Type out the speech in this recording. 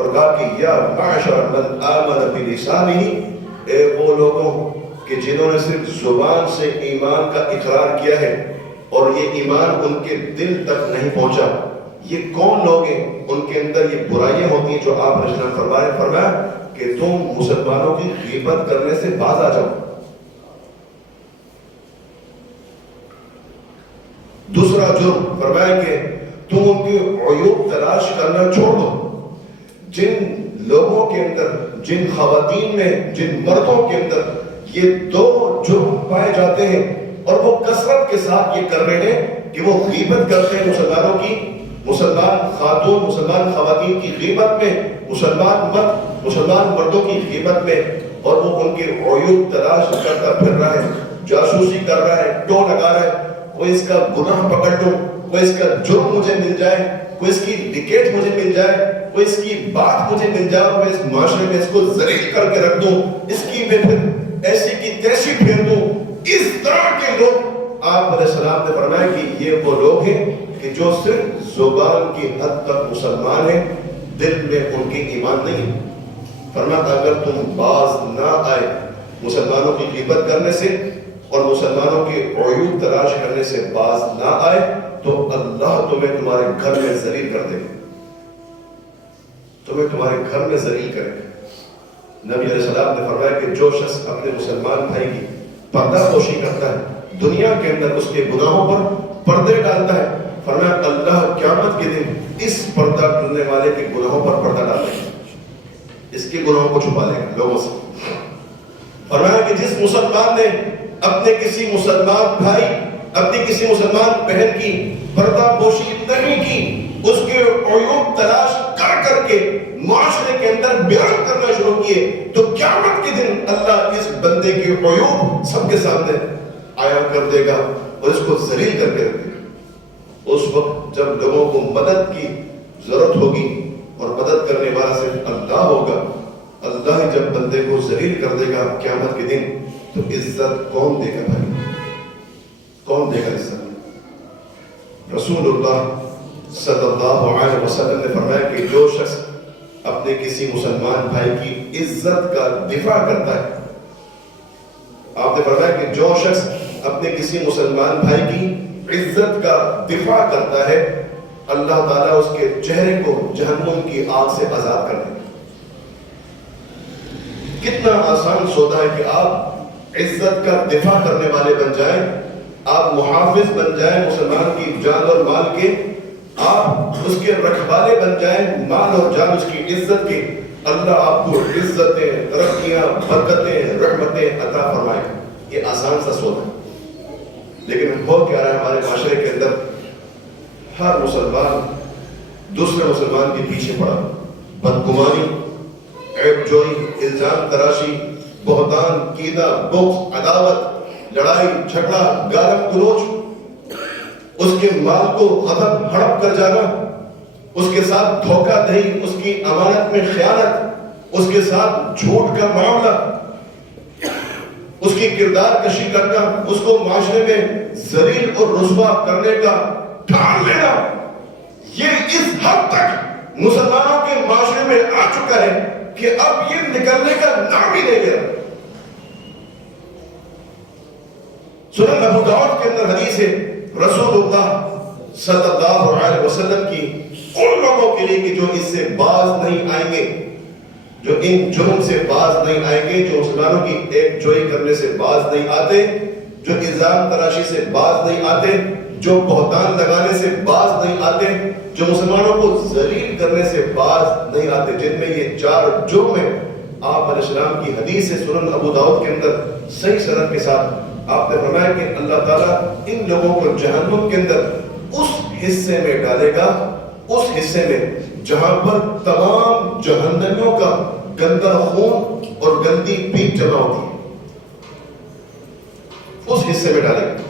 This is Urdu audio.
اور کہا کہ یا معشر من آمن بلسانہ، اے وہ لوگوں کہ جنہوں نے صرف زبان سے ایمان کا اقرار کیا ہے اور یہ ایمان ان کے دل تک نہیں پہنچا، یہ کون لوگ ہیں؟ ان کے اندر یہ برائیاں ہوتی ہیں جو آپ نے فرمایا کہ تم مسلمانوں کی غیبت کرنے سے باز آ جاؤ۔ دوسرا جرم فرمایا کہ تم ان کی عیوب تلاش کرنا چھوڑ دو۔ جن لوگوں کے اندر، جن خواتین میں، جن مردوں کے اندر یہ دو جرم پائے جاتے ہیں اور وہ کثرت کے ساتھ یہ کر رہے ہیں کہ وہ غیبت کرتے ہیں مسلمانوں کی، مسلمان خاتون، مسلمان خواتین کی غیبت میں، مسلمان مرد، مسلمان مردوں کی غیبت میں، اور وہ ان کے عیوب تلاش کرتا پھر رہا ہے، جاسوسی کر رہا ہے، ٹو لگا رہا ہے، کوئی اس کا گناہ پکڑ لوں، کوئی اس کا جرم مجھے مل جائے، کوئی اس کی ڈکیٹ مجھے مل جائے، کوئی اس کی بات مجھے مل جائے اور میں اس معاشرے میں اس کو ذلیل کر کے رکھ دوں، اس کی میں پھر ایسی کی تیسی پھیر دوں۔ اس طرح کے لوگ آپ علیہ السلام نے فرمایا کہ یہ وہ لوگ ہیں کہ جو صرف زبان کی حد تک مسلمان ہیں، دل میں ان کی ایمان نہیں۔ فرمایا اگر تم باز نہ آئے مسلمانوں کی غیبت کرنے سے اور مسلمانوں کے عیوب تلاش کرنے سے باز نہ آئے تو اللہ تمہیں تمہارے گھر میں ذلیل کر دے گا، تمہیں تمہارے گھر میں ذلیل کرے گا۔ نبی علیہ السلام نے فرمایا کہ جو شخص اپنے مسلمان بھائی کی پردہ پوشی کرتا ہے، دنیا کے اندر اس کے گناہوں پر پردے ڈالتا ہے، فرمایا اللہ قیامت کے دن اس پردہ ڈالنے والے کے گناہوں پر پردہ ڈالے گا، اس کے گناہوں کو چھپا لے گا لوگوں سے۔ فرمایا کہ جس مسلمان نے اپنے کسی مسلمان بھائی، اپنی کسی مسلمان بہن کی پردہ پوشی نہیں کی، اس کے عیوب تلاش کر کر کے معاشرے کے اندر بیان کرنا شروع کیے، تو قیامت کے دن اللہ اس بندے کے عیوب سب کے سامنے آیا کر دے گا اور اس کو ذلیل کر کے رکھ دے گا۔ اس وقت جب لوگوں کو مدد کی ضرورت ہوگی اور مدد کرنے والا صرف اللہ ہوگا، اللہ ہی جب بندے کو ذلیل کر دے گا قیامت کے دن، تو عزت کون دے گا بھائی؟ کون دے گا عزت؟ رسول اللہ صلی اللہ علیہ وسلم نے فرمایا کہ جو شخص اپنے کسی مسلمان بھائی کی عزت کا دفاع کرتا ہے، آپ نے فرمایا کہ جو شخص اپنے کسی مسلمان بھائی کی عزت کا دفاع کرتا ہے، اللہ تعالیٰ اس کے چہرے کو جہنم کی آگ سے آزاد کر دے گا۔ کتنا آسان سودا ہے کہ آپ عزت کا دفاع کرنے والے بن جائیں، آپ محافظ بن جائیں مسلمان کی جان اور مال کے، آپ اس کے رکھوالے بن جائیں مال اور جان اس کی عزت کے، اللہ آپ کو عزتیں، ترقیاں، برکتیں، رحمتیں عطا فرمائے۔ یہ آسان سا سودا ہے، لیکن ہو کیا رہا ہے ہمارے معاشرے کے اندر؟ ہر مسلمان دوسرے مسلمان کے پیچھے پڑا، بدگمانی، عیب جوئی، الزام تراشی، بہتان، کینہ، بغض، عداوت، لڑائی جھگڑا، گالم گلوچ، اس کے مال کو غصب ہڑپ کر جانا، اس کے ساتھ دھوکہ دہی، اس کی امانت میں خیانت، اس کے ساتھ جھوٹ کا معاملہ، اس کی کردار کشی کرنا، اس کو معاشرے میں ذلیل اور رسوا کرنے کا ٹھان لینا، یہ اس حد تک مسلمانوں کے معاشرے میں آ چکا ہے کہ اب یہ نکلنے کا نام ہی نہیں لے رہا۔ سنن ابو داؤد کے اندر حدیث ہے، رسول اللہ صلی اللہ علیہ وسلم کی ان لوگوں کے لیے کہ جو اس سے باز نہیں آئیں گے، جو ان جرم سے باز نہیں آئیں گے، جو مسلمانوں کی ایک جوئی کرنے سے باز نہیں آتے، جو الزام تراشی سے باز نہیں آتے، جو بہتان لگانے سے باز نہیں آتے، جو مسلمانوں کو ذلیل کرنے سے باز نہیں آتے، جن میں یہ 4 جرم ہیں۔ آپ علیہ السلام کی حدیث ہے سنن ابو داؤد کے اندر صحیح سند کے ساتھ آپ نے فرمایا کہ اللہ تعالیٰ ان لوگوں کو جہنم کے اندر اس حصے میں ڈالے گا، اس حصے میں جہاں پر تمام جہنمیوں کا گندا خون اور گندی پیٹ جمع ہوتی ہے، اس حصے میں ڈالے گا۔